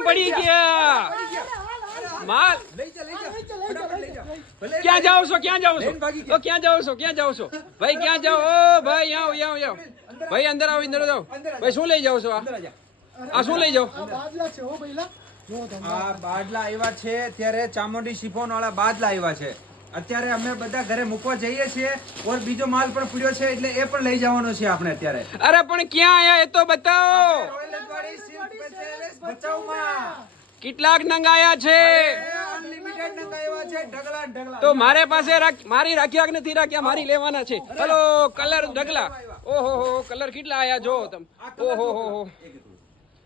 કેમ પડી ગયા માલ ક્યાં જાઓ છો ક્યાં જાઓ છો ક્યાં જાઓ છો ક્યાં જાઓ છો ભાઈ ક્યાં જાઓ ઓ ભાઈ આવો ભાઈ અંદર આવો જાઓ ભાઈ શું લઈ જાઓ છો આ શું લઈ જાઓ આ બાદલા આવ્યા છે ત્યારે ચામુંડી શિફોન વાળા બાદલા આવ્યા છે અત્યારે અમે બધા ઘરે મૂકવા જઈએ છીએ ઓર બીજો માલ પણ પડ્યો છે એટલે એ પણ લઈ જવાનો છે આપણે અત્યારે અરે પણ ક્યાં આયા એ તો બતાવો કેટલાક નંગ આયા છે અનલિમિટેડ નંગ આવ્યા છે ઢગલા ઢગલા તો મારે પાસે મારી રાખ્યા કે નથી રાખ્યા મારી લેવાના છે હલો કલર ઢગલા ઓહો હો કલર કેટલા આયા જો તમે ઓહો હો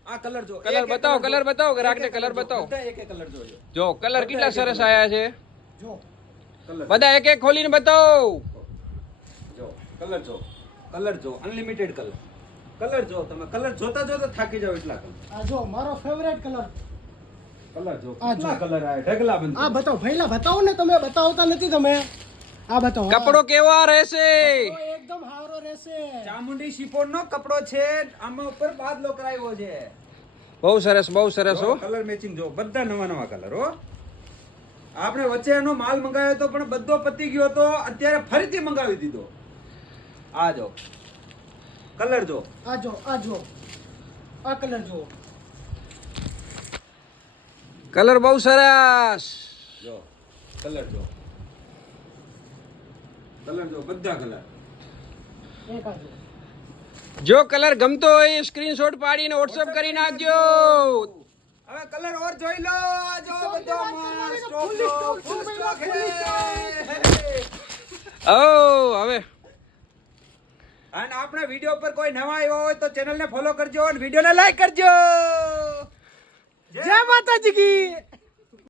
આ કલર જો કલર બતાવો ગ્રાહકને કલર બતાવો એક એક કલર જોજો જો કલર કેટલા સરસ આયા છે જો કલર બધા એક એક ખોલીને બતાવો જો કલર જો અનલિમિટેડ કલર જો તમે કલર જોતા જોતા થાકી જાવ એટલા કલર આ જો મારો ફેવરેટ કલર જો કેટલા કલર આયા ઢગલા બંધ આ બતાવો ભઈલા બતાવો ને તમે બતાવતા નથી તમે આ બતાવો કપડો કેવા રહેશે એકદમ હારો રહેશે ચામુંડી શિફોન નો કપડો છે આમાં ઉપર બાદલો કરાવ્યો છે બહુ સરસ હો કલર મેચિંગ જો બધા નવા કલર હો આપણે વચ્ચે એનો માલ મંગાવ્યો તો પણ બધો પતી ગયો તો અત્યારે ફરીથી મંગાવી દીધો આ જો કલર જો આ કલર જો કલર બહુ સરસ જો કલર જો બધા કલર એક આ જો જો કલર ગમતો હોય સ્ક્રીનશોટ પાડીને વોટ્સએપ કરી નાખજો હવે કલર ઓર જોઈ લો આ જો બધો માલ સ્ટોક ફૂલ સ્ટોક હે ઓ હવે અને આપણા વિડિયો પર કોઈ નવા આવ્યો હોય તો ચેનલને ફોલો કરજો અને વિડિયોને લાઈક કરજો જય માતાજી કી